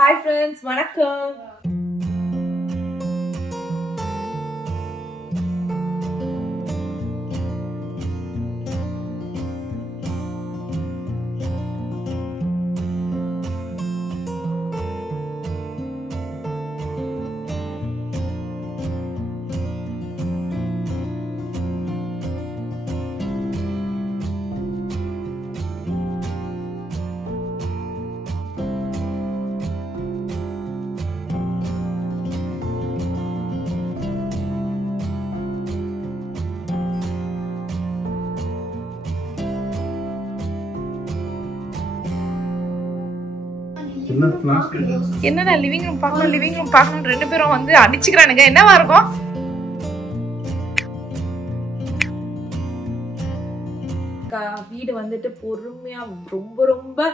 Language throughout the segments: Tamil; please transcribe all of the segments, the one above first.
Hi friends, வணக்கம். என்னடா லிவிங் ரூம் பார்க்கணும் ரெண்டு பேரும் வந்து அடிச்சுக்கிறானுங்க. என்னவா இருக்கும்? வீடு வந்துட்டு பொறுமையா ரொம்ப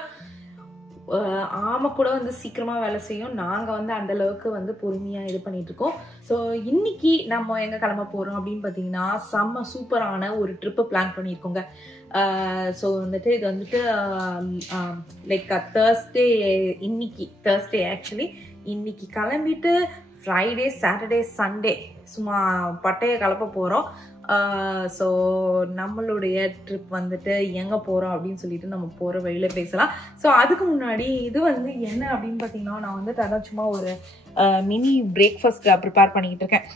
ஆமா கூட வந்து சீக்கிரமா வேலை செய்யும். நாங்க வந்து அந்த அளவுக்கு வந்து பொறுமையா இது பண்ணிட்டு இருக்கோம். ஸோ இன்னைக்கு நம்ம எங்க கிளம்ப போறோம் அப்படின்னு பாத்தீங்கன்னா செம்ம சூப்பரான ஒரு ட்ரிப்பு பிளான் பண்ணியிருக்கோங்க. ஸோ வந்துட்டு இது வந்துட்டு லைக் தேர்ஸ்டே ஆக்சுவலி இன்னைக்கு கிளம்பிட்டு ஃப்ரைடே சாட்டர்டே சண்டே சும்மா பட்டையை கிளப்ப போறோம். ஸோ நம்மளுடைய ட்ரிப் வந்துட்டு எங்கே போகிறோம் அப்படின்னு சொல்லிட்டு நம்ம போகிற வழியில் பேசலாம். ஸோ அதுக்கு முன்னாடி இது வந்து என்ன அப்படின்னு பார்த்தீங்கன்னா நான் வந்துட்டு அதான் சும்மா ஒரு மினி பிரேக்ஃபாஸ்ட் ப்ரிப்பேர் பண்ணிக்கிட்டு இருக்கேன்.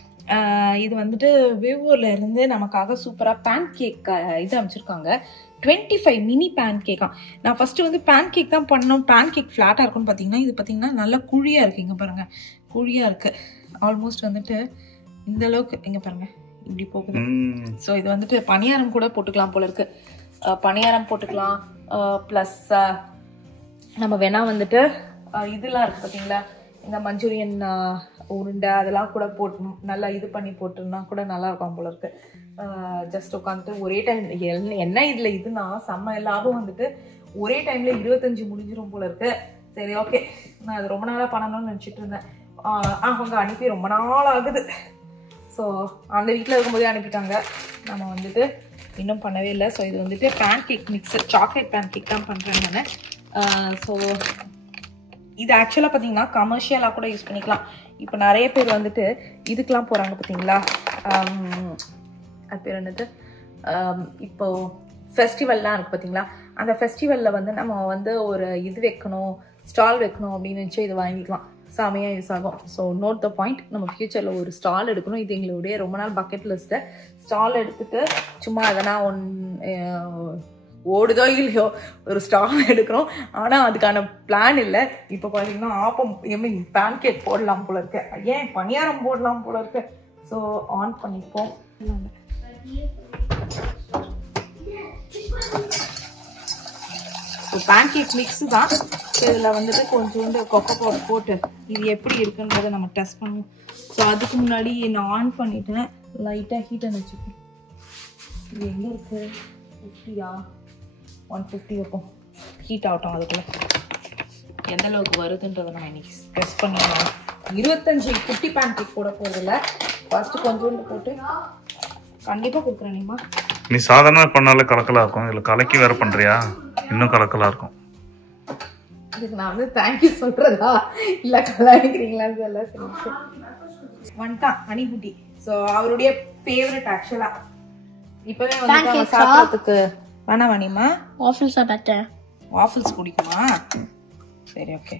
இது வந்துட்டு விவோல இருந்து நமக்காக சூப்பராக பேன் கேக் இது அமைச்சிருக்காங்க. 25 மினி பேன் கேக்கா. நான் ஃபர்ஸ்ட் வந்து பேன் கேக் தான் பண்ணோம். பேன் கேக் ஃப்ளாட்டாக இருக்குன்னு பார்த்தீங்கன்னா இது பார்த்தீங்கன்னா நல்லா குழியாக இருக்குது. இங்கே பாருங்கள் குழியாக இருக்குது. ஆல்மோஸ்ட் வந்துட்டு இந்த அளவுக்கு இங்கே பாருங்கள் இப்படி போகுது. ஸோ இது வந்துட்டு பணியாரம் கூட போட்டுக்கலாம் போல இருக்கு. பணியாரம் போட்டுக்கலாம். ப்ளஸ் நம்ம வேணா வந்துட்டு இதெல்லாம் இருக்கு பார்த்தீங்களா, இந்த மஞ்சூரியன் உருண்டை அதெல்லாம் கூட போட்டு நல்லா இது பண்ணி போட்டுன்னா கூட நல்லா இருக்கும் போல இருக்கு. ஜஸ்ட் உட்காந்துட்டு ஒரே டைம் என்ன இதில் இதுனா செம்ம லாபம் வந்துட்டு ஒரே டைம்ல 25 முடிஞ்சிடும் போல இருக்கு. சரி ஓகே, நான் அது ரொம்ப நாளாக பண்ணணும்னு நினச்சிட்டு இருந்தேன். அவங்க அனுப்பி ரொம்ப நாள் ஆகுது. ஸோ அந்த வீட்டில் இருக்கும்போதே அனுப்பிட்டாங்க. நம்ம வந்துட்டு இன்னும் பண்ணவே இல்லை. ஸோ இது வந்துட்டு pancake mixture chocolate pancake தான் பண்ணுறேன் நான். ஸோ இது ஆக்சுவலாக பார்த்தீங்கன்னா கமர்ஷியலாக கூட யூஸ் பண்ணிக்கலாம். இப்போ நிறைய பேர் வந்துட்டு இதுக்கெலாம் போகிறாங்க பார்த்தீங்களா, அது பேர் என்னது, இப்போது ஃபெஸ்டிவல்லாம் இருக்குது பார்த்தீங்களா, அந்த ஃபெஸ்டிவலில் வந்து நம்ம வந்து ஒரு இது வைக்கணும், ஸ்டால் வைக்கணும் அப்படின்னு நினச்சி இது வாங்கிக்கலாம். செமையாக யூஸ் ஆகும். ஸோ நோட் த பாயிண்ட், நம்ம ஃப்யூச்சரில் ஒரு ஸ்டால் எடுக்கணும். இது எங்களுடைய ரொம்ப நாள் பக்கெட் லிஸ்ட்டு. ஸ்டால் எடுத்துகிட்டு சும்மா எதனா ஓடுதோ இல்லையோ ஒரு ஸ்டால் எடுக்கிறோம். ஆனால் அதுக்கான பிளான் இல்லை. இப்போ பார்த்தீங்கன்னா ஆப்பம் பேன் கேக் போடலாம் போல இருக்கு, ஏன் பணியாரம் போடலாம் போல இருக்கு. ஸோ ஆன் பண்ணிப்போம். பேன் கேக் மிக்ஸு தான். இதில் வந்துட்டு கொஞ்சோண்டு கொக்கோ பவுடர் போட்டு இது எப்படி இருக்குன்றதை நம்ம டெஸ்ட் பண்ணுவோம். ஸோ அதுக்கு முன்னாடி நான் ஆன் பண்ணிட்டேன். லைட்டாக ஹீட்டை வச்சுப்பேன். இது எங்கே இருக்குது, 50யா 150 இருக்கும். ஹீட் ஆகட்டும். அதுக்குள்ளே எந்த அளவுக்கு வருதுன்றதை நம்ம இன்னைக்கு டெஸ்ட் பண்ணிடலாம். 25 குட்டி பேன் கேக் போட போகிறதில்ல, ஃபர்ஸ்ட்டு கொஞ்சோண்டு போட்டு கண்டிப்பாக கொடுக்குறேன். நீ சாதாரண பண்ணாலே கலக்கலாக இருக்கும், இதில் கலக்கி வேற பண்ணுறியா, இன்னும் கலக்கலாக இருக்கும். இதுக்கு நான் வந்து தேங்க்யூ சொல்கிறதா இல்லை கலாய்க்கிறீங்களான்னு சொல்ல. சரி வந்துட்டான் ஹனிகுட்டி. ஸோ அவருடைய ஃபேவரட் ஆக்சுவலாக. இப்போவே வந்து சாப்பிட்றதுக்கு வேணா வேணிமா வாஃபிள்ஸ் சாப்பிட்டேன். வாஃபிள்ஸ் பிடிக்குமா? சரி ஓகே.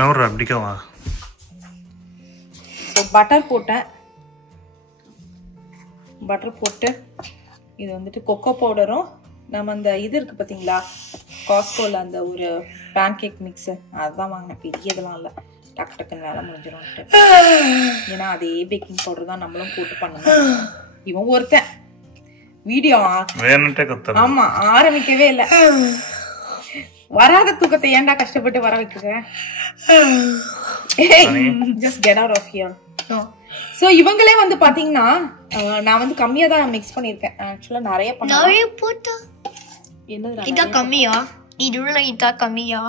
நோர் அப்படிக்கவா. ஸோ பட்டர் போட்டேன். பட்டர் போட்டு இது வந்துட்டு கொக்கோ பவுடரும் நம்ம அந்த இது இருக்குது பார்த்தீங்களா காஸ்கோவில் அந்த ஒரு பேன் கேக் மிக்ஸு அதுதான் வாங்கினேன். பெரிய இதெல்லாம் இல்லை, டக்குன்னு வேலை முடிஞ்சிடும்ட்டு. ஏன்னா அதே பேக்கிங் பவுடர் தான் நம்மளும் போட்டு பண்ணணும். இவன் ஒருத்தன் வீடியோ ஆமா ஆரம்பிக்கவே இல்லை. வராத தூக்கத்தை ஏன்டா கஷ்டப்பட்டு வர வைக்கிறேன். Just get out of here. So இவங்களே வந்து பாத்தீங்கன்னா நான் வந்து கம்மியா தான் மிக்ஸ் பண்ணிருக்கேன். ஆக்சுவலா நிறைய பண்ணேன். என்னது இதா கம்மியா? இதுல இதா கம்மியா?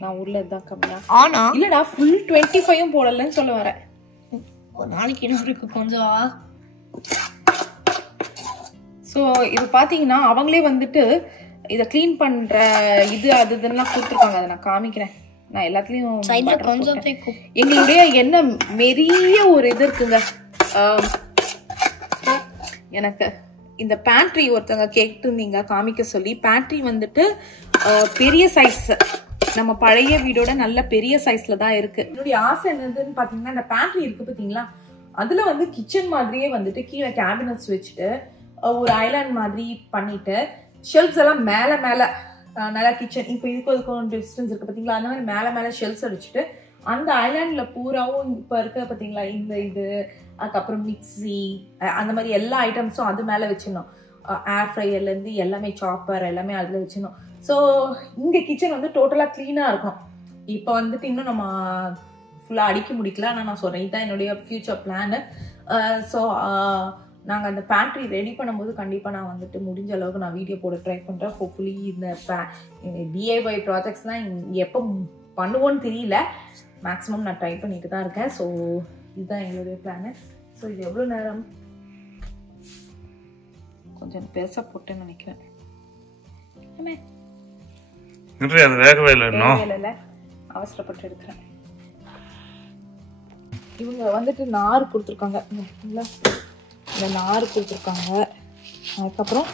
நான் ஊர்ல இதான் கம்மியா? ஆனா இல்லடா ஃபுல் 25 போடலன்னு சொல்ல வரேன். ஒரு நாளைக்கு இன்னும் இருக்கு கொஞ்சம். ஸோ இது பார்த்தீங்கன்னா அவங்களே வந்துட்டு இதை க்ளீன் பண்ணுற இது அது இதெல்லாம் கொடுத்துருக்காங்க. அதை நான் காமிக்கிறேன். நான் எல்லாத்துலயும் சைடுல butter கொஞ்சம் போட்டேன். எங்களுடைய என்ன பெரிய ஒரு இது இருக்குங்க. எனக்கு இந்த பேண்ட்ரி ஒருத்தவங்க கேட்டுருந்தீங்க காமிக்க சொல்லி. பேண்ட்ரி வந்துட்டு பெரிய சைஸ், நம்ம பழைய வீடோட நல்ல பெரிய சைஸ்ல தான் இருக்கு. என்னுடைய ஆசை என்னதுன்னு பாத்தீங்கன்னா, இந்த பேண்ட்ரி இருக்கு பாத்தீங்களா, அதுல வந்து கிச்சன் மாதிரியே வந்துட்டு கீழே கேபினட்ஸ் வச்சுட்டு ஒரு ஐலாண்ட் மாதிரி பண்ணிட்டு ஷெல்ஃப்ஸ் எல்லாம் மேல மேல நல்லா கிச்சன் இப்போ இதுக்கும் டிஸ்டன்ஸ் இருக்கு பாத்தீங்களா, அந்த மாதிரி மேல மேல ஷெல்ஃப்ஸ் அடிச்சுட்டு அந்த ஐலாண்ட்ல பூராவும் இப்ப இருக்க பாத்தீங்களா இந்த இது, அதுக்கப்புறம் மிக்ஸி, அந்த மாதிரி எல்லா ஐட்டம்ஸும் அது மேல வச்சிடணும். ஏர் ஃப்ரையர்ல இருந்து எல்லாமே, சாப்பர் எல்லாமே அதுல வச்சிடணும். ஸோ இங்க கிச்சன் வந்து டோட்டலா கிளீனா இருக்கும். இப்போ வந்துட்டு இன்னும் நம்ம ஃபுல்லா அடிக்க முடிக்கல, ஆனா நான் சொல்றேன் இதுதான் என்னுடைய ஃபியூச்சர் பிளான். ஸோ நாங்கள் அந்த பேண்ட்ரி ரெடி பண்ணும்போது கண்டிப்பாக நான் வந்துட்டு முடிஞ்ச அளவுக்கு நான் வீடியோ போட ட்ரை பண்ணுறேன். ஹோப்ஃபுல்லி இந்த டிஐஒய் ப்ராஜெக்ட்ஸ்லாம் எப்போ பண்ணுவோன்னு தெரியல, மேக்ஸிமம் நான் ட்ரை பண்ணிட்டு தான் இருக்கேன். ஸோ இதுதான் எங்களுடைய பிளானு. ஸோ இது எவ்வளோ நேரம், கொஞ்சம் பெருசாக போட்டேன்னு நினைக்கிறேன். அது வேகவே இல்லை, அவசரப்பட்டு எடுக்கிறேன். இவங்க வந்துட்டு நார் கொடுத்துருக்காங்க, இந்த நார் கொடுத்துருக்காங்க. அதுக்கப்புறம்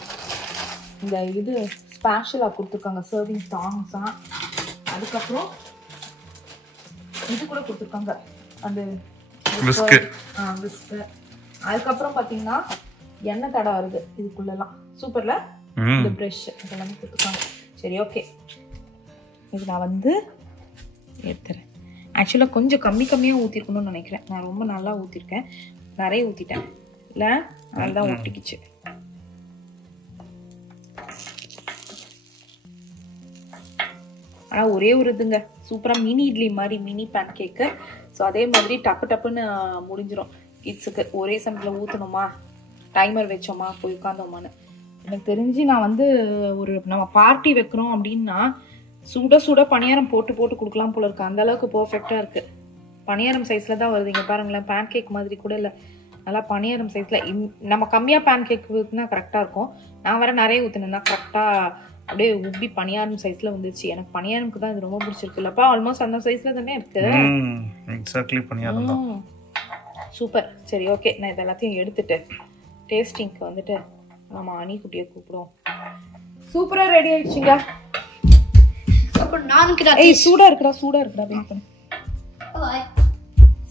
இந்த இது ஸ்பேஷலாக கொடுத்துருக்காங்க, சர்விங் டாங்ஸா. அதுக்கப்புறம் இது கூட கொடுத்துருக்காங்க, அந்த விஸ்கு. அதுக்கப்புறம் பார்த்தீங்கன்னா எண்ணெய் தடை வருது இதுக்குள்ளெல்லாம், சூப்பர்ல. இந்த ப்ரஷ் இதெல்லாமே கொடுத்துருக்காங்க. சரி, ஓகே, இது நான் வந்து எடுத்துறேன். ஆக்சுவலாக கொஞ்சம் கம்மியாக ஊற்றிருக்கணும்னு நினைக்கிறேன். நான் ரொம்ப நல்லா ஊற்றிருக்கேன், நிறைய ஊற்றிட்டேன் இல்லை, அதுதான் ஒட்டிக்கிச்சு. ஆனால் ஒரே ஒரு இதுங்க, சூப்பராக மினி இட்லி மாதிரி மினி பேன் கேக்கு. ஸோ அதே மாதிரி டப்பு டப்புன்னு முடிஞ்சிடும் கிட்ஸுக்கு. ஒரே சமயத்தில் ஊற்றணுமா, டைமர் வச்சோமா, போய் உட்காந்தோமான்னு. எனக்கு தெரிஞ்சு நான் வந்து ஒரு நம்ம பார்ட்டி வைக்கிறோம் அப்படின்னா சுட சுட பணியாரம் போட்டு போட்டு கொடுக்கலாம் போல இருக்கு. அந்த அளவுக்கு பர்ஃபெக்டாக இருக்குது. பணியாரம் சைஸில் தான் வருது. இங்கே பாருங்களேன், பேன் கேக் மாதிரி கூட இல்லை, நல்லா பணியாரம் சைஸில். நம்ம கம்மியாக பேன் கேக் ஊற்றினா கரெக்டாக இருக்கும். நான் வேறு நிறைய ஊற்றினேன்னா கரெக்டாக அப்படியே உப்பி பணியாரம் சைஸில் வந்துருச்சு. எனக்கு பணியாரமுக்கு தான் இது ரொம்ப பிடிச்சிருக்கு இல்லப்பா. ஆல்மோஸ்ட் அந்த சைஸில் தானே இருக்கு. சூப்பர். சரி, ஓகே, நான் இது எல்லாத்தையும் எடுத்துட்டு டேஸ்டிங்க்கு வந்துட்டு நம்ம அணிக்குட்டியை கூப்பிடுவோம். சூப்பரா ரெடி ஆயிடுச்சுங்க. சூடா இருக்குடா வெயிட் பண்ணு.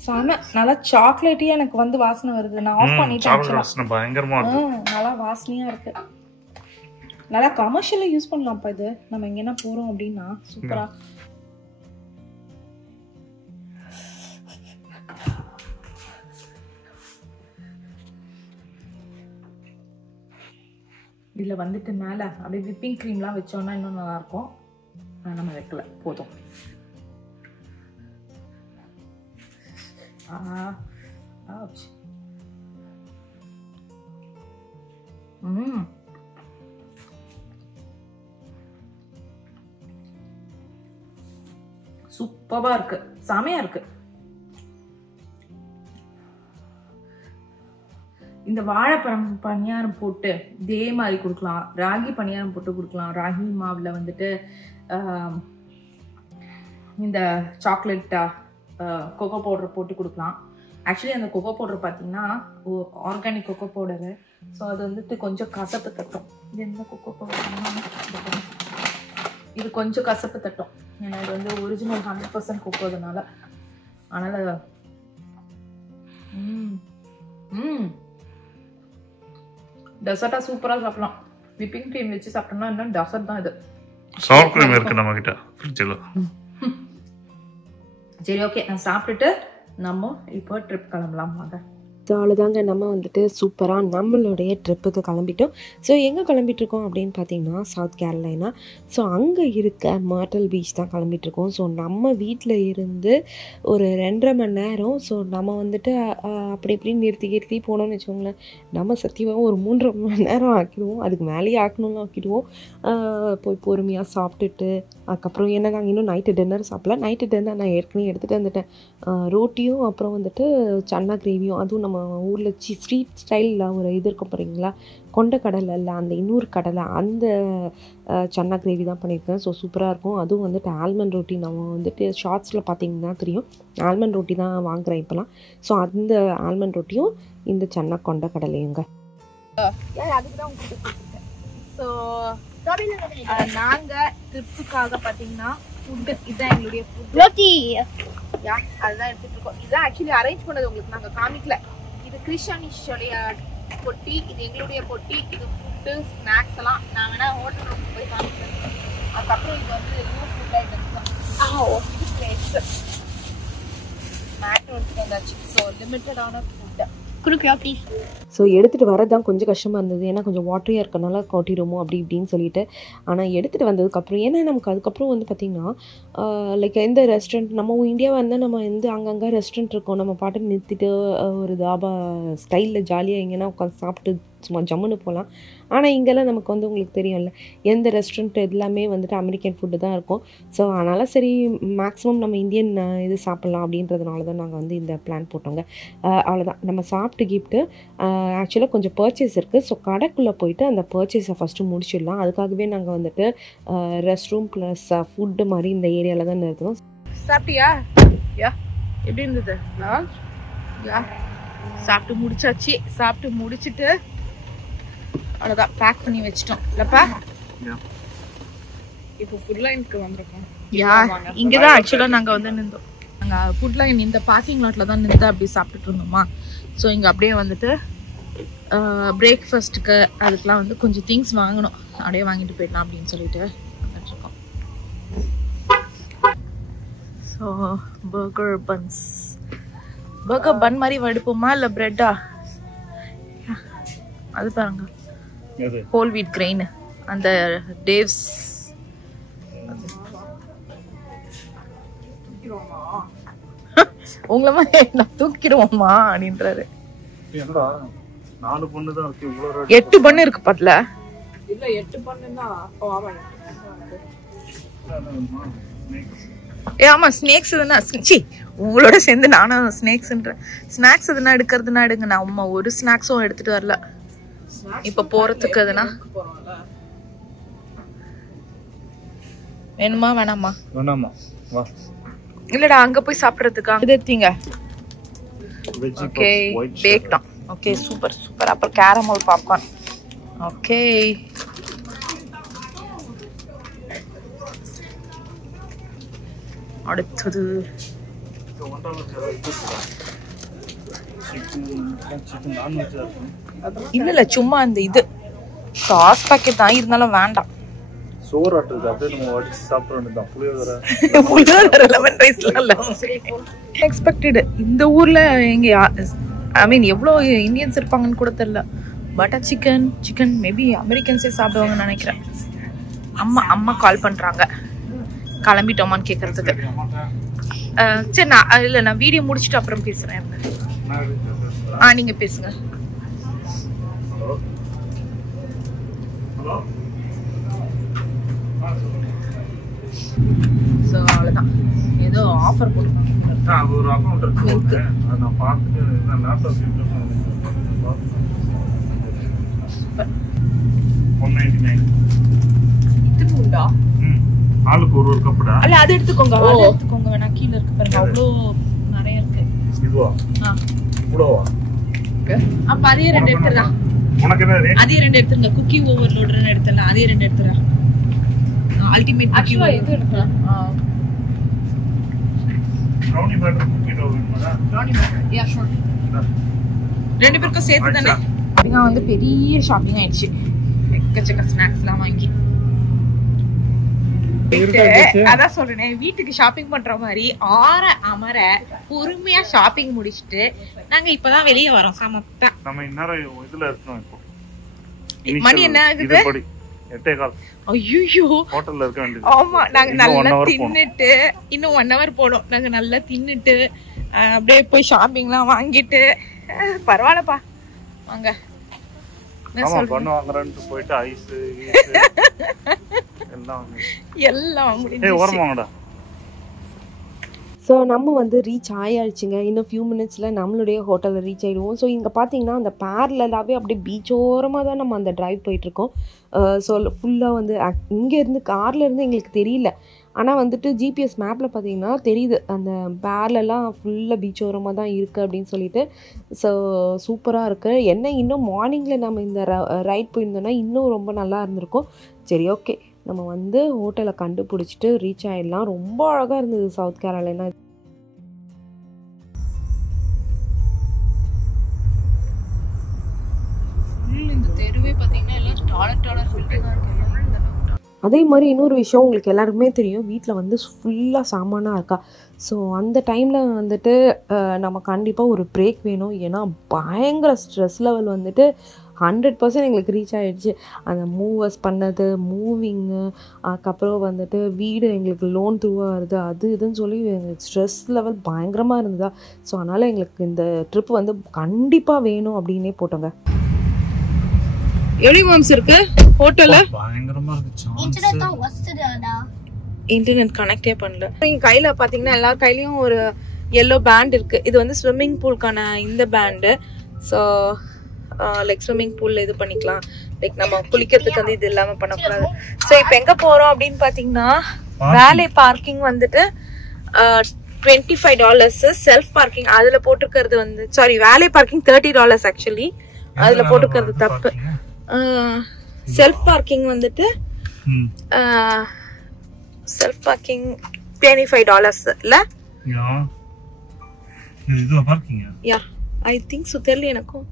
சாம நல்லா சாக்லேட்டியா எனக்கு வந்து வாசனை வருது. நான் ஆஃப் பண்ணிட்டேன். பயங்கரமா இருக்கு, நல்லா வாசனையா இருக்கு. நல்லா கமர்ஷியலா யூஸ் பண்ணலாம்ப்பா இது. நம்ம எங்கன்னா போறோம் அப்படின்னா சூப்பரா. இதுல வந்துட்டு மேல அப்படியே விப்பிங் கிரீம்லாம் வச்சோம்னா இன்னும் நல்லா இருக்கும். நம்ம வைக்கல, போதும். சூப்பரா இருக்கு, செமையா இருக்கு. இந்த வாழைப்பழம் பணியாரம் போட்டு இதே மாதிரி கொடுக்கலாம். ராகி பணியாரம் போட்டு கொடுக்கலாம். ராகி மாவில் வந்துட்டு இந்த சாக்லேட் கொக்கோ பவுடர் போட்டு கொடுக்கலாம். ஆக்சுவலி அந்த கொக்கோ பவுடர் பார்த்தீங்கன்னா ஆர்கானிக் கொக்கோ பவுடரு. ஸோ அது வந்துட்டு கொஞ்சம் கசப்பு தட்டும். இது எந்த கொக்கோ பவுடர், இது கொஞ்சம் கசப்பு தட்டும். ஏன்னா இது வந்து ஒரிஜினல் 100% கொக்கோதுனால. அதனால் டெசர்ட்டா சூப்பரா சாப்பிடலாம். விப்பிங் க்ரீம் வச்சு சாப்பிட்டோம்னா இன்னும் டெசர்ட் தான் இது. சவர் க்ரீம் இருக்கு நம்ம கிட்ட ஃப்ரிட்ஜ்ல. சரி, ஓகே, நான் சாப்பிட்டுட்டு நம்ம இப்போ ட்ரிப் கிளம்பலாம் வாங்க. ஸோ அவ்வளோதாங்க, நம்ம வந்துட்டு சூப்பராக நம்மளுடைய ட்ரிப்புக்கு கிளம்பிட்டோம். ஸோ எங்கே கிளம்பிட்டுருக்கோம் அப்படின்னு பார்த்தீங்கன்னா சவுத் கேரளைனா. ஸோ அங்கே இருக்க மார்டல் பீச் தான் கிளம்பிட்டுருக்கோம். ஸோ நம்ம வீட்டில் இருந்து ஒரு 2.5 மணி நேரம். ஸோ நம்ம வந்துட்டு அப்படி இப்படின்னு நிறுத்தி போனோம்னு வச்சுக்கோங்களேன், நம்ம சத்தியமாக ஒரு 3.5 மணி நேரம் ஆக்கிடுவோம். அதுக்கு மேலேயே ஆக்கணும்னு ஆக்கிடுவோம். போய் பொறுமையாக சாப்பிட்டுட்டு அதுக்கப்புறம் என்ன, நாங்கள் இன்னும் நைட்டு டின்னர் சாப்பிடல. நைட்டு டின்னர் நான் ஏற்கனவே எடுத்துகிட்டு வந்துட்டேன். ரோட்டியும் அப்புறம் வந்துட்டு சன்னா கிரேவியும், அதுவும் நம்ம ஊரில் ஸ்ட்ரீட் ஸ்டைலில் ஒரு இது இருக்கும் பாருங்களா, கொண்ட கடலை இல்லை அந்த இன்னொரு கடலை, அந்த சன்னா கிரேவி தான் பண்ணியிருக்கேன். ஸோ சூப்பராக இருக்கும். அதுவும் வந்துட்டு ஆல்மண்ட் ரொட்டி, நம்ம வந்துட்டு ஷார்ட்ஸில் பார்த்தீங்கன்னா தெரியும், ஆல்மண்ட் ரொட்டி தான் வாங்குகிறேன் இப்போலாம். ஸோ அந்த ஆல்மண்ட் ரொட்டியும் இந்த சன்னா கொண்ட கடலையுங்க. அதுக்கு தான் உங்களுக்கு. ஸோ நாங்கள் ட்ரிப்புக்காக பார்த்தீங்கன்னா ஃபுட்டு இதுதான் எங்களுடைய ஃபுட். Roti. யா அதுதான் எடுத்துட்டு இருக்கோம். இதுதான் ஆக்சுவலி அரேஞ்ச் பண்ணது, உங்களுக்கு நாங்கள் காமிக்கல. இது கிருஷானிஷோடைய பொட்டி, இது எங்களுடைய பொட்டி, இது ஃபுட்டு ஸ்நாக்ஸ் எல்லாம் நான் வேணா ஹோட்டல் ரூமுக்கு போய் காமிக்கிறேன். அதுக்கப்புறம் இது வந்து நியூ ஃபுட் ஐட்டம்ஸ் தான். இது பிளேட்ஸ் மேட்டும் எடுத்துட்டு வந்தாச்சு. ஸோ லிமிட்டடான ஃபுட்டு. Kurukia, please. ஸோ எடுத்துகிட்டு வரது தான் கொஞ்சம் கஷ்டமாக இருந்தது, ஏன்னா கொஞ்சம் வாட்டரியாக இருக்கனால கொட்டிடுமோ அப்படி இப்படின்னு சொல்லிட்டு. ஆனால் எடுத்துகிட்டு வந்ததுக்கப்புறம், ஏன்னா நமக்கு அதுக்கப்புறம் வந்து பார்த்திங்கன்னா லைக் எந்த ரெஸ்டாரண்ட் நம்ம இந்தியாவாக இருந்தால் நம்ம அங்கங்கே ரெஸ்டாரண்ட் இருக்கும், நம்ம பாட்டு நிறுத்திட்டு ஒரு தாபா ஸ்டைலில் ஜாலியாக எங்கேனா உட்காந்து சாப்பிட்டு சும்மா ஜம்முன்னு போகலாம். ஆனால் இங்கெல்லாம் நமக்கு வந்து உங்களுக்கு தெரியும்ல, எந்த ரெஸ்டாரண்ட் எல்லாமே வந்துட்டு அமெரிக்கன் ஃபுட்டு தான் இருக்கும். ஸோ அதனால் சரி மேக்ஸிமம் நம்ம இந்தியன் இது சாப்பிட்லாம் அப்படின்றதுனால தான் நாங்கள் வந்து இந்த பிளான் போட்டோங்க. அவ்வளோதான், நம்ம சாப்பிட்டு கிஃப்ட்டு ஆக்சுவலாக கொஞ்சம் பர்ச்சேஸ் இருக்குது. ஸோ கடைக்குள்ளே போயிட்டு அந்த பர்ச்சேஸை ஃபஸ்ட்டு முடிச்சிடலாம். அதுக்காகவே நாங்கள் வந்துட்டு ரெஸ்ட் ரூம் ப்ளஸ் ஃபுட்டு மாதிரி இந்த ஏரியாவில் தான் நிறுத்தணும். சாப்பிட்டியா? யா எப்படி இருந்தது? யா சாப்பிட்டு முடிச்சாச்சு. சாப்பிட்டு முடிச்சுட்டு அவ்வளோதான் பேக் பண்ணி வச்சிட்டோம் இல்லப்பா. இப்போ ஃபுட் லைனுக்கு வந்திருக்கோம். யா இங்கே தான் ஆக்சுவலாக நாங்கள் வந்து நின்றோம். நாங்கள் ஃபுட் லைன் இந்த பார்க்கிங் லாட்டில் தான் நின்று அப்படி சாப்பிட்டுட்டு இருந்தோமா. ஸோ இங்கே அப்படியே வந்துட்டு பிரேக்ஃபாஸ்ட்டுக்கு அதுக்கெலாம் வந்து கொஞ்சம் திங்ஸ் வாங்கணும், அப்படியே வாங்கிட்டு போயிடலாம் அப்படின்னு சொல்லிட்டு வந்துட்டுருக்கோம். ஸோ பர்கர் பன்ஸ், பர்கர் பன் மாதிரி வடுப்போமா இல்லை ப்ரெட்டா? அது பாருங்க, ஹோல் வீட் கிரெயின், அந்த டேவ்ஸ். உங்களை மாதிரி நான் தூக்கிடுவோமா அப்படின்றாரு. 4 பண்ணு தான் இருக்கு, இவ்வளோ 8 பண்ணு இருக்கு பாத்துல. இல்ல 8 பண்ணுனா ஆமா ஸ்நேக்ஸ் எதுனா உங்களோட சேர்ந்து நானும் ஸ்நேக்ஸ்ன்றேன். ஸ்நாக்ஸ் எதுனா எடுக்கிறதுனா எடுங்க. நான் அம்மா ஒரு ஸ்நாக்ஸும் எடுத்துட்டு வரல இப்ப போறதுக்கு. எதுனா வேணுமா வேணாமா? வேணாமா, வா. இல்லடா அங்க போய் சாப்பிடுறதுக்கு அங்க எடுத்தீங்க. ஓகே பேக் தான். Okay super super. அப்புறம் கேரமல் பாப்கார்ன். ஓகே அடுத்தது இல்ல சும்மா அந்த இது சாஸ் பாக்கெட் தான், இருந்தாலும் வேண்டாம். சோறு ஆட்டுறது அப்படியே நம்ம வடிச்சு சாப்பிட வேண்டியதான். புளியோதரை லெமன் ரைஸ்லாம் இல்ல. எக்ஸ்பெக்டட். இந்த ஊர்ல எங்க ஐ மீன் எவ்வளோ இந்தியன்ஸ் இருப்பாங்கன்னு கூட தெரியல. பட்டர் சிக்கன் மேபி அமெரிக்கன்ஸே சாப்பிடுவாங்கன்னு நினைக்கிறேன். அம்மா கால் பண்றாங்க கிளம்பிட்டோமான்னு கேட்கறதுக்கு. சரி நான் வீடியோ முடிச்சுட்டு அப்புறம் பேசுறேன். நீங்க பேசுங்க. ஸோ அவ்வளோதான், ஏதோ ஆஃபர் போட்டுருக்காங்க. ஒரு அக்கௌண்ட் இருக்கு, அதை நான் பார்த்துட்டு லேப்டாப் 199. இது உண்டா? ஆளுக்கு ஒரு கப்புடா. அல்ல அது எடுத்துக்கோங்க, அது எடுத்துக்கோங்க. வேணா கீழே இருக்கு பாருங்க, அவ்வளோ நிறைய இருக்கு. இதுவா? இவ்வளோவா? அப்ப அதே 2 எடுத்துடலாம். உனக்கு என்ன ரேட்? அதே 2 எடுத்துருங்க. குக்கி ஓவர்லோடர்னு எடுத்துடலாம். அதே 2 எடுத்துடலாம். அல்டிமேட் குக்கி எது எடுக்கலாம்? ப்ரௌனி பட்டர் குக்கி டோ வேணுமா? Brownie butter yeah sure. 2 பேருக்கும் சேர்த்து தானே. இங்க வந்து பெரிய ஷாப்பிங் ஆயிடுச்சு. எக்கச்சக்க ஸ்நாக்ஸ்லாம் வாங்கி. அதான் சொல்றேனே, வீட்டுக்கு ஷாப்பிங் பண்ற மாதிரி அமர பொறுமையா ஷாப்பிங் முடிச்சுட்டு நாங்க இப்பதான் வெளியே வரோம். சமத்தா நம்ம இன்னொரு இதுல இருக்கோம். இப்போ மணி என்ன ஆகுது? 8:15. ஐயோ ஹோட்டல்ல இருக்க வேண்டியது. ஆமா, நாங்க நல்லா தின்னுட்டு இன்னும் 1 hour போனோம். நாங்க நல்லா தின்னுட்டு அப்படியே போய் ஷாப்பிங்லாம் வாங்கிட்டு பரவாயில்லப்பா வாங்க. ஆமா பண்ண வாங்குறேன்னு போயிட்டு ஐஸ் எல்லாம் முடிஞ்சு. ஓரமாங்கடா. ஸோ ஸோ நம்ம வந்து ரீச் ஆயாச்சுங்க. இன்னும் ஃபியூ மினிட்ஸில் நம்மளுடைய ஹோட்டலில் ரீச் ஆகிடுவோம். ஸோ இங்கே பார்த்தீங்கன்னா அந்த பேரலாகவே அப்படியே பீச்சோரமாக தான் நம்ம அந்த ட்ரைவ் போயிட்டுருக்கோம். ஸோ ஃபுல்லாக வந்து இங்கேருந்து கார்லேருந்து எங்களுக்கு தெரியல, ஆனால் வந்துட்டு ஜிபிஎஸ் மேப்பில் பார்த்தீங்கன்னா தெரியுது அந்த பேரலாம் ஃபுல்லாக பீச்சோரமாக தான் இருக்குது அப்படின்னு சொல்லிட்டு. ஸோ சூப்பராக இருக்குது. என்ன இன்னும் மார்னிங்கில் நம்ம இந்த ரைட் போயிருந்தோன்னா இன்னும் ரொம்ப நல்லா இருந்திருக்கும். சரி, ஓகே, நம்ம வந்து ஹோட்டலை கண்டுபிடிச்சிட்டு ரீச் ஆகிடலாம். ரொம்ப அழகாக இருந்தது சவுத் கேரளைனா. இந்த தெருவே பார்த்தீங்கன்னா எல்லாம் டாலர் பில்டிங்காக இருக்கு. அதே மாதிரி இன்னொரு விஷயம் உங்களுக்கு எல்லாருக்குமே தெரியும், வீட்டில் வந்து ஃபுல்லாக சாமானாக இருக்கா. ஸோ அந்த டைமில் வந்துட்டு நம்ம கண்டிப்பாக ஒரு பிரேக் வேணும். ஏன்னா பயங்கர ஸ்ட்ரெஸ் லெவல் வந்துட்டு 100% எங்களுக்கு ரீச் ஆகிடுச்சு. அந்த மூவர்ஸ் பண்ணது, மூவிங்கு, அதுக்கப்புறம் வந்துட்டு வீடு எங்களுக்கு லோன் த்ரூவாக வருது, அது இதுன்னு சொல்லி எங்களுக்கு ஸ்ட்ரெஸ் லெவல் பயங்கரமாக இருந்ததா. ஸோ அதனால் எங்களுக்கு இந்த ட்ரிப் வந்து கண்டிப்பாக வேணும் அப்படின்னே போட்டோங்க. எப்படி மாம்ஸ் இருக்கு ஹோட்டல்ல? பயங்கரமா இருக்கு. Internet தான் வஸ்துதாடா. இன்டர்நெட் கனெக்டே பண்ணல. எங்க கையில பாத்தீங்கன்னா எல்லார் கையிலயும் ஒரு yellow பேண்ட் இருக்கு. இது வந்து ஸ்விம்மிங் பூல்கான இந்த பேண்டு. ஸோ லைக் ஸ்விம்மிங் பூல்ல இது பண்ணிக்கலாம். லைக் நம்ம குளிக்கிறதுக்கு வந்து இது இல்லாம பண்ணக்கூடாது. ஸோ இப்போ எங்க போறோம் அப்படின்னு பாத்தீங்கன்னா வேலை பார்க்கிங் வந்துட்டு $25. செல்ஃப் பார்க்கிங் அதுல போட்டிருக்கிறது வந்து சாரி வேலை பார்க்கிங் $30 ஆக்சுவலி. அதுல போட்டிருக்கிறது தப்பு. செல்ஃப் பார்க்கிங் வந்துட்டு செல்ஃப் பார்க்கிங் $25 இல்ல? யா ஐ திங்க் சோ. தெரியல எனக்கும்.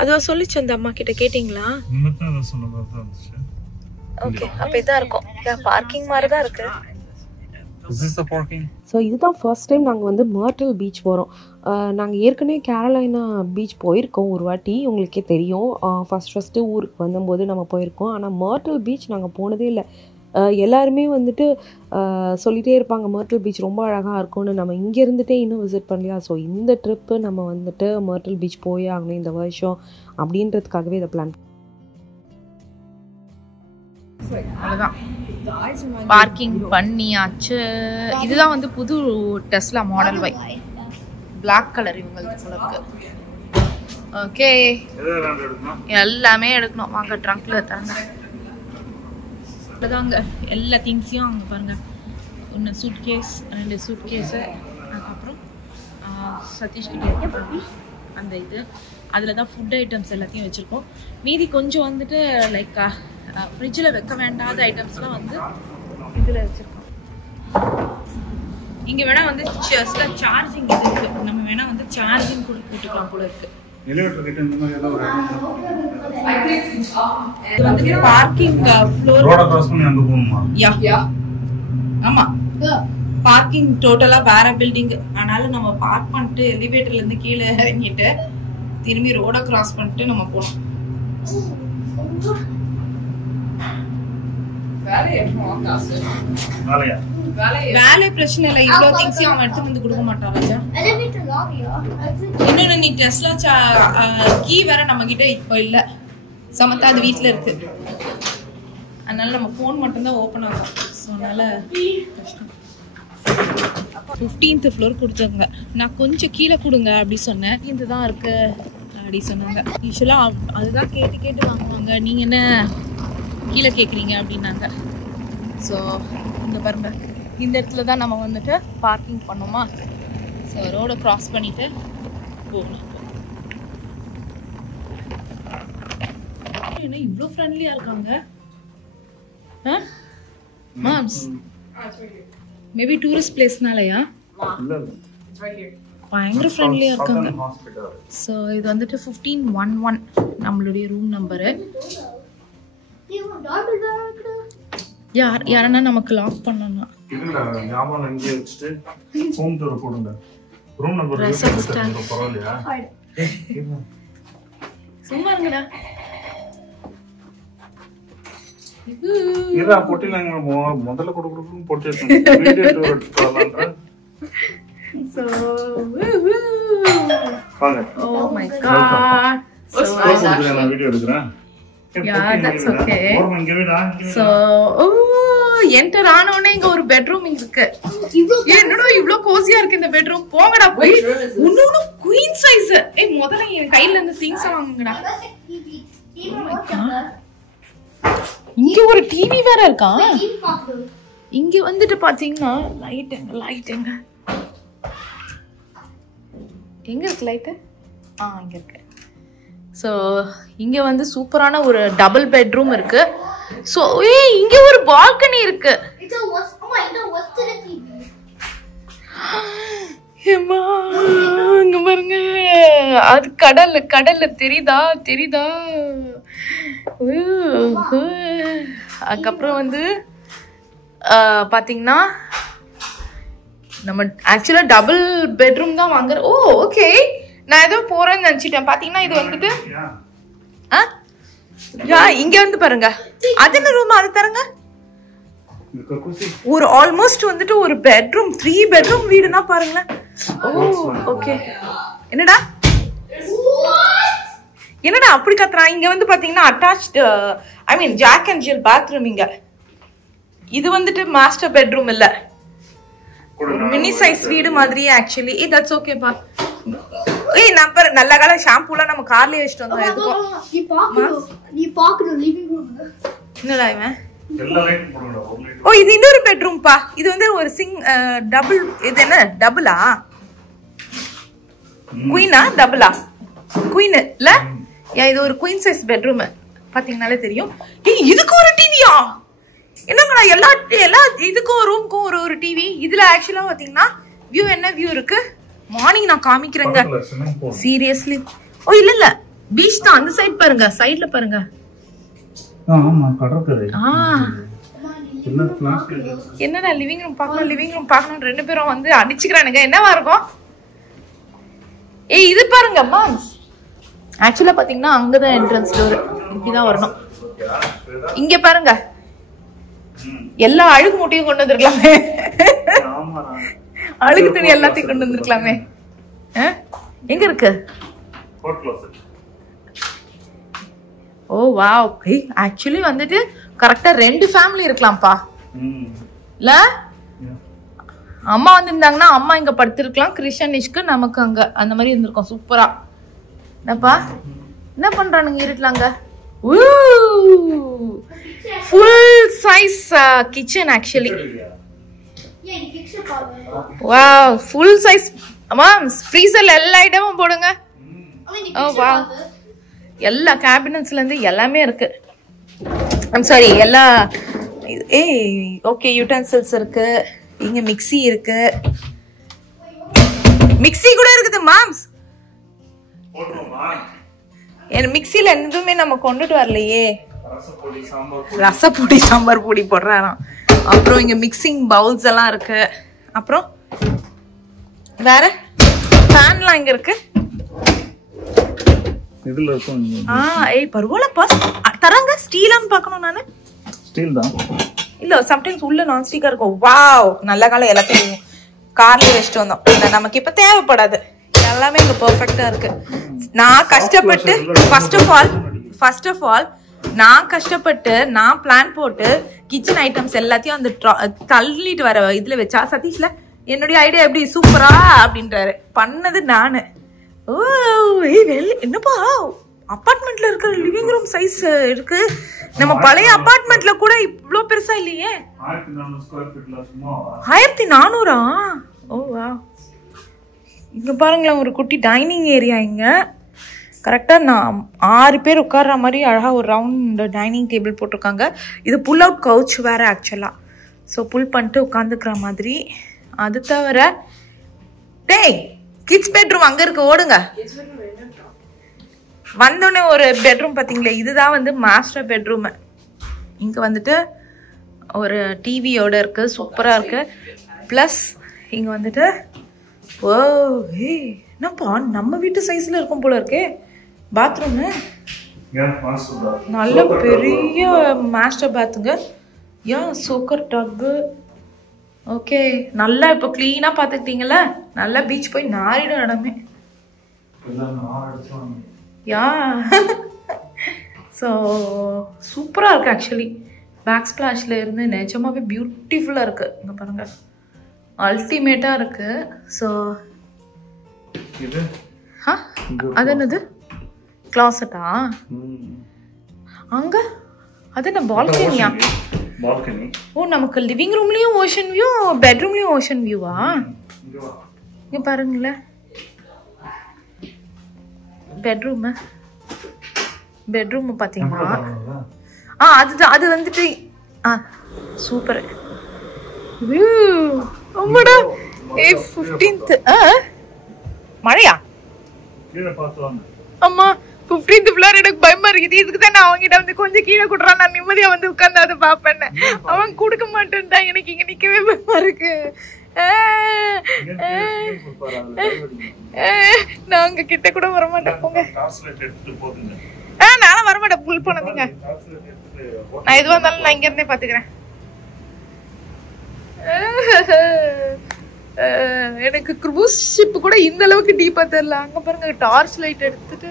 அதுவா சொல்லிச்சு அந்த அம்மா கிட்ட, கேட்டிங்களா? ஓகே, அப்ப இதான் இருக்கும். பார்க்கிங் மாதிரி தான் இருக்கு. ஸோ இதுதான் ஃபர்ஸ்ட் டைம் நாங்கள் வந்து மர்டில் பீச் போகிறோம். நாங்கள் ஏற்கனவே கேரளைனா பீச் போயிருக்கோம் ஒரு வாட்டி, உங்களுக்கே தெரியும். ஃபஸ்ட்டு ஊருக்கு வந்தபோது நம்ம போயிருக்கோம். ஆனால் மர்டில் பீச் நாங்கள் போனதே இல்லை. எல்லாருமே வந்துட்டு சொல்லிகிட்டே இருப்பாங்க மர்டில் பீச் ரொம்ப அழகாக இருக்கும்னு. நம்ம இங்கே இருந்துகிட்டே இன்னும் விசிட் பண்ணலையா. ஸோ இந்த ட்ரிப்பு நம்ம வந்துட்டு மர்டில் பீச் போயே ஆகணும் இந்த வருஷம் அப்படின்றதுக்காகவே இதை பிளான். அவ்வளோதான், பார்க்கிங் பண்ணியாச்சு. இதுதான் வந்து புது Tesla model Y, black colour இவங்களுக்கு போல இருக்கு. ஓகே, எல்லாமே எடுக்கணும். வாங்க ட்ரங்க்ல தரங்க. அதாங்க எல்லா திங்ஸையும் அங்கே பாருங்க. ஒன்று சூட்கேஸ், 2 சூட்கேஸு, அதுக்கப்புறம் சதீஷ் கிட்ட அந்த இது அதில் தான் ஃபுட் ஐட்டம்ஸ் எல்லாத்தையும் வச்சுருக்கோம். மீதி கொஞ்சம் வந்துட்டு லைக் ஃப்ரிட்ஜில் வைக்க வேண்டாத ஐட்டம்ஸ்லாம் வந்து இதில் வச்சுருக்கோம். இங்கே வேணால் வந்து சார்ஜிங் இது இருக்குது. நம்ம வேணால் வந்து சார்ஜிங் கூட போட்டுக்கலாம் போல இருக்குது. இது வந்து பார்க்கிங் ஃப்ளோர். ரோட கிராஸ் பண்ணி அங்க போணுமா? யா ஆமா, பார்க்கிங் டோட்டலா வேற பில்டிங். அதனால நம்ம பார்க் பண்ணிட்டு எலிவேட்டர்ல இருந்து கீழே இறங்கிட்டு திரும்பி ரோட கிராஸ் பண்ணிட்டு நம்ம போறோம். வேலை பிரச்சனை இல்லை. இவ்வளவு திங்ஸையும் அவன் எடுத்து வந்து கொடுக்க மாட்டான் ராஜா. இன்னொன்னு நீ டெஸ்லா கீ வேற நம்ம கிட்ட இப்போ இல்ல. சமத்தா அது வீட்டுல இருக்கு. அதனால நம்ம போன் மட்டும்தான் ஓபன் ஆகும். ஸோ அதனால கஷ்டம். 15th ஃப்ளோர் கொடுத்தாங்க. நான் கொஞ்சம் கீழே கொடுங்க அப்படி சொன்னேன். இந்த தான் இருக்கு அப்படி சொன்னாங்க. யூஸ்வலாக அதுதான் கேட்டு கேட்டு வாங்குவாங்க. நீங்கள் என்ன கீழே கேட்குறீங்க அப்படின்னாங்க. ஸோ இந்த பாருங்க, இந்த இடத்துல தான் நம்ம வந்துட்டு பார்க்கிங் பண்ணோமா. ஸோ ரோடை க்ராஸ் பண்ணிட்டு போகணும். என்ன இவ்வளோ ஃப்ரெண்ட்லியாக இருக்காங்க. மாம்ஸ் மேபி டூரிஸ்ட் பிளேஸ்னாலயா பயங்கர ஃப்ரெண்ட்லியாக இருக்காங்க. ஸோ இது வந்துட்டு 1511 நம்மளுடைய ரூம் நம்பரு. யாரன்னா நமக்கு லாக் பண்ணணும். சும்மா இருங்கடா. இதா பொட்டில முதல்ல கொடுக்கணும் பொட்டி வீடியோ டூர் எடுத்துக்கலாம்ன்ற. So வாங்க. Oh my god. நான் வீடியோ எடுக்கிறேன். Yeah, that's okay. இங்க வீடா? So என்டர் ஆன உடனே இங்க ஒரு பெட்ரூம் இருக்கு. என்னடா இவ்ளோ கோசியா இருக்கு இந்த பெட்ரூம். போங்கடா போய். இன்னொரு குயின் சைஸ். ஏய் முதல்ல என் கையில இருந்து திங்ஸ் வாங்குங்கடா. இங்க ஒரு டிவி வேற இருக்கா? இங்க வந்துட்டு பாத்தீங்கன்னா லைட் எங்க இருக்கு லைட்டு? இங்க இருக்கு. ஸோ இங்க வந்து சூப்பரான ஒரு டபுள் பெட்ரூம் இருக்கு. ஸோ இங்க ஒரு பால்கனி இருக்கு. இங்க பாருங்க, அது கடல்ல தெரியுதா? அதுக்கப்புறம் வந்து பாத்தீங்கன்னா நம்ம ஆக்சுவலா டபுள் பெட்ரூம் தான் வாங்குறோம். ஓ ஓகே, நான் ஏதோ போறேன்னு நினைச்சிட்டேன். பாத்தீங்கன்னா இது வந்துட்டு இங்க வந்து பாருங்க, அது என்ன ரூம், அது தரங்க. ஒரு ஆல்மோஸ்ட் வந்துட்டு ஒரு பெட்ரூம் 3 பெட்ரூம் வீடுனா பாருங்களேன். Oh okay. என்னடா அப்படி கத்துறான்? இங்க வந்து பாத்தீங்கன்னா attached, I mean Jack and Jill bathroom. இங்க இது வந்துட்டு மாஸ்டர் பெட்ரூம் இல்ல, மினி சைஸ் வீடு மாதிரி. ஆக்சுவலி தட்ஸ் ஓகேப்பா. ஏய் நம்பர் நல்ல கால ஷாம்பூலாம் நம்ம கார்லயே வச்சிட்டு வந்தோம். எதுக்கும் நீ பாக்கணும் லிவிங் ரூம். என்னடா இவன்? ஓ இது இன்னொரு பெட்ரூம் பா. இது வந்து ஒரு டபுள். இது என்ன டபுளா குயினா டபுளா? குயின் இல்ல, இது ஒரு குயின் சைஸ் பெட்ரூம். பாத்தீங்கன்னாலே தெரியும். ஏய் இதுக்கு ஒரு டிவியா? என்னங்கடா எல்லா இதுக்கும் ரூமுக்கும் ஒரு டிவி. இதுல ஆக்சுவலா பாத்தீங்கன்னா வியூ என்ன வியூ இருக்கு? மார்னிங் நான் காமிக்கிறேங்க. சீரியஸ்லி. ஓ இல்ல பீச் தான். அந்த சைடு பாருங்க, சைடுல பாருங்க. என்னடா லிவிங் ரூம் பார்க்கணும் 2 பேரும் வந்து அடிச்சுக்கிறானுங்க. என்னவா இருக்கும்? ஏய் இது பாருங்க மாம்ஸ். ஆக்சுவலா பாத்தீங்கன்னா அங்கதான் என்ட்ரன்ஸ் டோர். இப்படிதான் வரணும். இங்க பாருங்க, எல்லா அழுகு மூட்டையும் கொண்டு வந்திருக்கலாமே. அழுகு துணி எல்லாத்தையும் கொண்டு வந்திருக்கலாமே. எங்க இருக்கு? ஓ வாவ். ஆக்சுவலி வந்துட்டு கரெக்டா 2 ஃபேமிலி இருக்கலாம்ப்பா. இல்ல அம்மா வந்திருந்தாங்கன்னா அம்மா இங்க படுத்திருக்கலாம், கிருஷ்ணனிஷ்க்கு நமக்கு அங்க அந்த மாதிரி இருந்திருக்கும். சூப்பரா. என்னப்பா என்ன பண்றானுங்க இருட்டலாங்க? Full size kitchen actually. Wow full size. அம்மா ஃப்ரீசர்ல எல்லா ஐட்டமும் போடுங்க. ஓ வாவ், எல்லா கேபினட்ஸ்ல இருந்து எல்லாமே இருக்கு. ஐம் சாரி, எல்லா ஓகே யூட்டன்சில்ஸ் இருக்கு. இங்க மிக்ஸி இருக்கு, மிக்ஸி கூட இருக்குது மாம்ஸ். மிக்ஸில எதுவுமே நம்ம கொண்டுட்டு வரலையே. ரசப்பொடி சாம்பார் பொடி போடுறாராம். அப்புறம் இங்க மிக்சிங் பவுல்ஸ் எல்லாம் இருக்கு. அப்புறம் வேற ஃபேன்லாம் இங்க இருக்கு. இதுல இருக்கும். ஏய் பரவாயில்லப்பா தரங்க. ஸ்டீலான்னு பார்க்கணும். நானு ஸ்டீல் தான் இல்ல, சம்டைம்ஸ் உள்ள நான் ஸ்டிக்கா இருக்கும். வாவ் நல்ல காலம். எல்லாத்தையும் கார்ல வச்சுட்டு வந்தோம். நமக்கு இப்ப தேவைப்படாது. எல்லாமே இங்க பெர்ஃபெக்ட்டா இருக்கு. நான் கஷ்டப்பட்டு ஃபர்ஸ்ட் ஆஃப் ஆல் நான் கஷ்டப்பட்டு நான் பிளான் போட்டு கிச்சன் ஐட்டம்ஸ் எல்லாத்தையும் அந்த தள்ளிட்டு வர இதுல வச்சா சதீஷ்ல என்னுடைய ஐடியா எப்படி சூப்பரா அப்படின்றாரு. பண்ணது நானு. ஓ என்னப்பா அபார்ட்மெண்ட்ல இருக்கிற லிவிங் ரூம் சைஸ் இருக்கு. நம்ம பழைய அபார்ட்மெண்ட்ல கூட இவ்ளோ பெருசா இல்லையே. 1400. ஓ வா. இங்க பாருங்களேன், ஒரு குட்டி டைனிங் ஏரியா. இங்க கரெக்டா நான் 6 பேர் உட்கார்ற மாதிரி அழகா ஒரு ரவுண்ட் டைனிங் டேபிள் போட்டிருக்காங்க. இது புல் அவுட் கவுச் வேற ஆக்சுவலா. ஸோ புல் பண்ணிட்டு உட்காந்துக்கிற மாதிரி. அது தவிர டேய் கிட்ஸ் பெட்ரூம் அங்க இருக்கு, ஓடுங்க. வந்தோடனே ஒரு பெட்ரூம் பாத்தீங்களா, இதுதான் வந்து மாஸ்டர் பெட்ரூம். இங்க வந்துட்டு ஒரு டிவியோட இருக்கு, சூப்பரா இருக்கு. பிளஸ் இங்க வந்துட்டு ஓ என்னப்பா நம்ம வீட்டு சைஸ்ல இருக்கும் போல இருக்கே பாத்ரூம். நல்ல பெரிய மாஸ்டர் பாத்துங்க. சூக்கர் டப்பு. ஓகே நல்லா இப்போ கிளீனா பாத்துக்கிட்டீங்கல்ல. நல்லா பீச் போய் நாரிடும் இடமே. யா ஸோ சூப்பரா இருக்கு ஆக்சுவலி. பேக் ஸ்பிளாஷ்ல இருந்து நிஜமாவே பியூட்டிஃபுல்லா இருக்கு. இங்க பாருங்க அல்டிமேட்டா இருக்கு. ஸோ அது என்னது கிளாசட்டா? அங்க அது என்ன பால்கனியா? பால்கனி. ஓ நமக்கு லிவிங் ரூம்லயும் ஓஷன் வியூ, பெட்ரூம்லயும் ஓஷன் வியூவா? இங்க பாருங்களேன் பெட்ரூம் பாத்தீங்களா? அதுதான் அது வந்துட்டு சூப்பர். ரொம்படா 15th மழையா? அம்மா 15th ஃப்ளோர் எனக்கு பயமா இருக்குது. இதுக்கு தான் நான் அவங்ககிட்ட வந்து கொஞ்சம் கீழே கொடுறான், நான் நிம்மதியா வந்து உட்கார்ந்து அதை பாப்பேன். அவன் கொடுக்க மாட்டேன்டா, எனக்கு இங்க நிக்கவே பயமா இருக்கு. நான் அங்க கிட்ட கூட வரமாட்டேன் போங்க. நானும் வரமாட்டேன். புல் போனீங்க நான் எதுவா இருந்தாலும் நான் இங்க இருந்தே பாத்துக்கிறேன். எனக்கு க்ரூஸ் ஷிப் கூட இந்த அளவுக்கு டீப்பா தெரியல. அங்க பாருங்க டார்ச் லைட் எடுத்துட்டு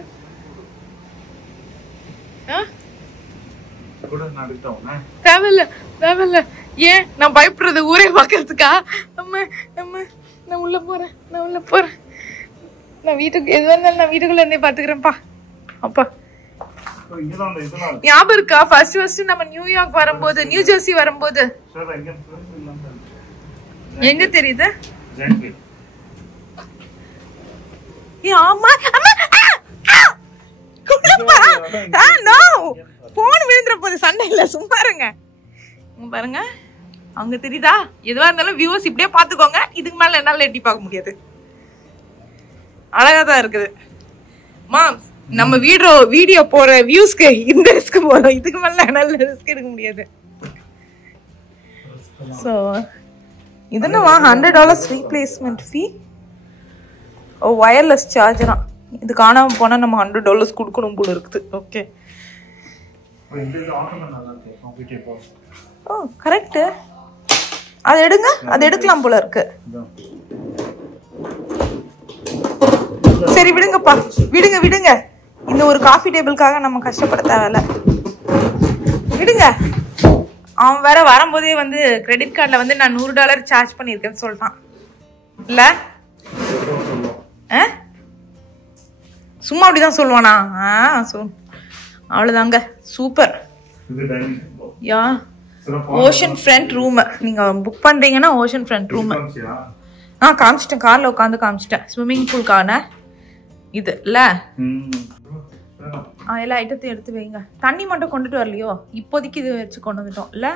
தேவையில்ல. ஏன் நான் பயப்படுறது ஊரே பாக்குறதுக்கா? அம்மா நான் உள்ள போறேன். நான் வீட்டுக்கு எதுவா இருந்தாலும் நான் வீட்டுக்குள்ள இருந்தே பாத்துக்கிறேன்ப்பா. அப்பா ஞாபகம் இருக்கா ஃபர்ஸ்ட் நம்ம நியூயார்க் வரும்போது, நியூ ஜெர்சி வரும்போது எங்க தெரியுது? போன் விழுந்துற போது சண்டை இல்ல, சும்மா இருங்க. பாருங்க அங்க தெரியுதா? எதுவா இருந்தாலும் வியூவர்ஸ் இப்படியே பாத்துக்கோங்க. இதுக்கு மேல என்னால எட்டி பார்க்க முடியாது. அழகாதான் இருக்குது. நம்ம வீடியோ போற வியூஸ்க்கு இந்த ரிஸ்க் போறோம். இதுக்கு மேல என்னால ரிஸ்க் எடுக்க முடியாது. சோ இது என்னவா $100 ரீப்ளேஸ்மெண்ட் ஃபீ? ஓ வயர்லெஸ் சார்ஜரா? இது காணாம போனா நம்ம $100 கொடுக்கணும் போல இருக்குது. ஓகே ஓ கரெக்ட். அது எடுங்க, அது எடுக்கலாம் போல இருக்கு. சரி விடுங்கப்பா, விடுங்க. இந்த ஒரு காஃபி டேபிளுக்காக நம்ம கஷ்டப்பட தேவையில்ல. விடுங்க. அவன் வேற வரும்போதே வந்து கிரெடிட் கார்டில் வந்து நான் $100 சார்ஜ் பண்ணியிருக்கேன்னு சொல்லிட்டான் இல்ல? சும்மா அப்படிதான் சொல்லுவானா? அவ்வளவுதாங்க. சூப்பர். யா ஓஷன் ஃப்ரண்ட் ரூம் நீங்க புக் பண்றீங்கன்னா ஓஷன் ஃப்ரண்ட் ரூம் காமிச்சிட்டேன். கார்ல உட்காந்து காமிச்சிட்டேன். ஸ்விம்மிங் பூல்கான இது இல்ல? எல்லா ஐட்டத்தையும் எடுத்து வைங்க. தண்ணி மட்டும் கொண்டுட்டு வரலையோ? இப்போதைக்கு இது வச்சு கொண்டு வந்துட்டோம் இல்ல?